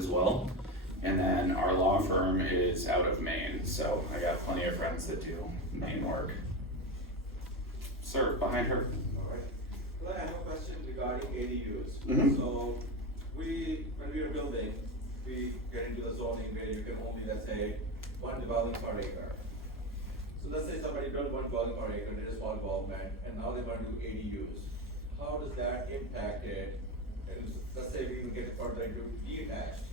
as well. And then our law firm is out of Maine, so I got plenty of friends that do Maine work. Sir, behind her. All right. Well, I have a question regarding ADUs. Mhm. So when we are building, we get into the zoning where you can only, let's say, 1 dwelling per acre. So let's say somebody built 1 dwelling per acre, did a small development, and now they want to do ADUs. How does that impact it? And let's say we even get further into detached.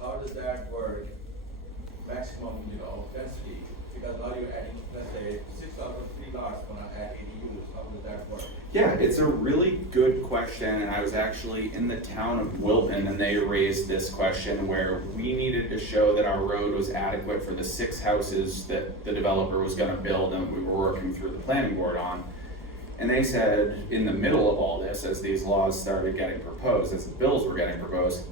How does that work? Maximum, density? Because now you're adding, let's say, 6 out of 3 lots gonna add ADUs. How does that work? Yeah, it's a really good question, and I was actually in the town of Wilton, and they raised this question where we needed to show that our road was adequate for the 6 houses that the developer was gonna build and we were working through the planning board on. And they said, in the middle of all this, as these laws started getting proposed, as the bills were getting proposed,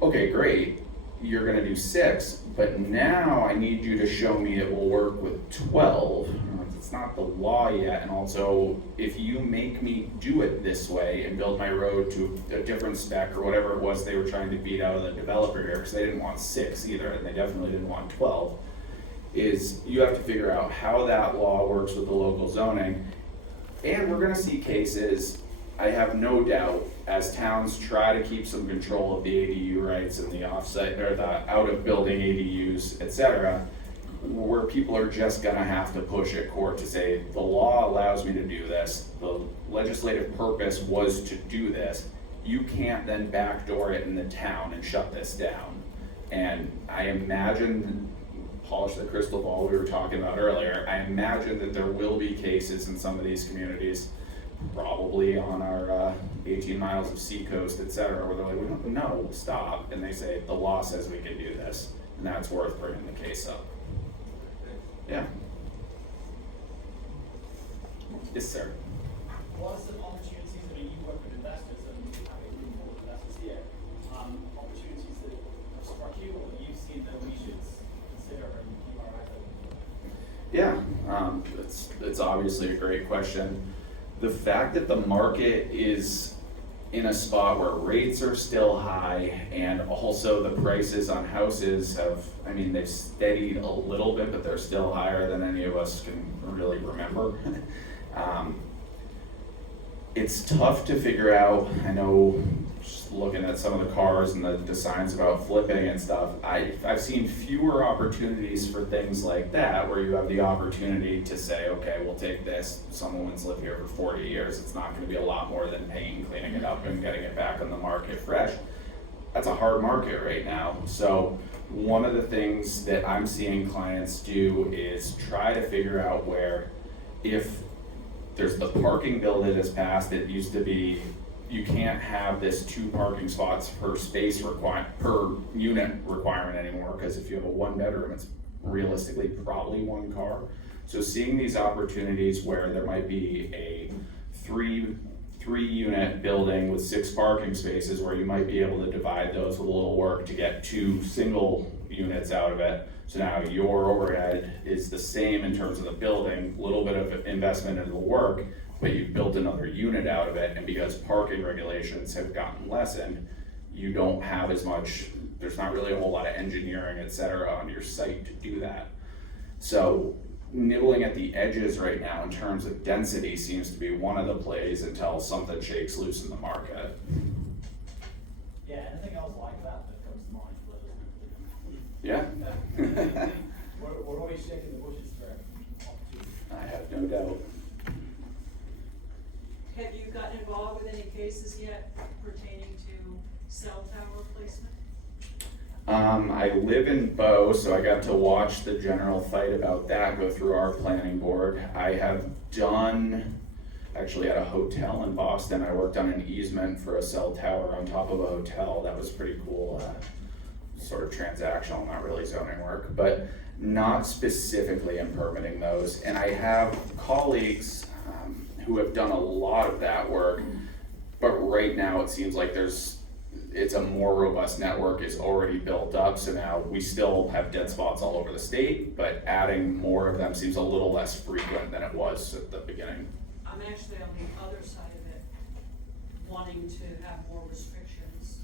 okay, great, you're gonna do 6, but now I need you to show me it will work with 12. It's not the law yet, and also, if you make me do it this way and build my road to a different spec or whatever it was they were trying to beat out of the developer here, because they didn't want 6 either, and they definitely didn't want 12, is you have to figure out how that law works with the local zoning. And we're gonna see cases, I have no doubt, as towns try to keep some control of the ADU rights and the offsite, or the out of building ADUs, etc., where people are just gonna have to push at court to say, the law allows me to do this, the legislative purpose was to do this, you can't then backdoor it in the town and shut this down. And I imagine, polish the crystal ball we were talking about earlier, I imagine that there will be cases in some of these communities, probably on our 18 miles of seacoast, etc., where they're like, no, stop, and they say, the law says we can do this, and that's worth bringing the case up. Yeah. Yes, sir. What are some opportunities, you work with investors and having room for investors here, opportunities that have struck you or that you've seen that we should consider and keep our eyes open for? Yeah, it's obviously a great question. The fact that the market is in a spot where rates are still high and also the prices on houses have, they've steadied a little bit, but they're still higher than any of us can really remember. It's tough to figure out. I know, just looking at some of the cars and the signs about flipping and stuff, I've seen fewer opportunities for things like that, where you have the opportunity to say, okay, we'll take this, someone's lived here for 40 years, it's not gonna be a lot more than painting, cleaning it up and getting it back on the market fresh. That's a hard market right now. So one of the things that I'm seeing clients do is try to figure out where, if there's the parking bill that has passed, it used to be, you can't have this 2 parking spots per space per unit requirement anymore, because if you have a 1-bedroom, it's realistically probably 1 car. So seeing these opportunities where there might be a 3-unit building with 6 parking spaces, where you might be able to divide those with a little work to get 2 single units out of it. So now your overhead is the same in terms of the building, a little bit of investment in the work, but you've built another unit out of it, and because parking regulations have gotten lessened, you don't have as much, there's not really a whole lot of engineering, et cetera, on your site to do that. So nibbling at the edges right now in terms of density seems to be one of the plays until something shakes loose in the market. Yeah, anything else like that comes to mind for others? Yeah. We're always shaking the bushes for opportunities. I have no doubt. Have you gotten involved with any cases yet pertaining to cell tower placement? I live in Bow, so I got to watch the general fight about that go through our planning board. I have done, actually at a hotel in Boston, I worked on an easement for a cell tower on top of a hotel. That was pretty cool, sort of transactional, not really zoning work, but not specifically in permitting those. And I have colleagues who have done a lot of that work, but right now it seems like it's a more robust network is already built up, so now we still have dead spots all over the state, but adding more of them seems a little less frequent than it was at the beginning. I'm actually on the other side of it, wanting to have more restrictions.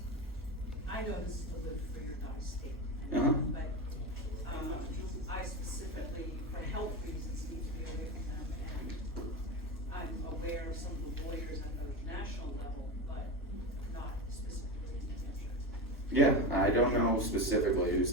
I know this is the live free state. Uh-huh. But, I specifically, for health reasons, need to be away from them, and I'm aware of some of the lawyers at the national level, but not specifically in New Hampshire. Yeah, I don't know specifically who's doing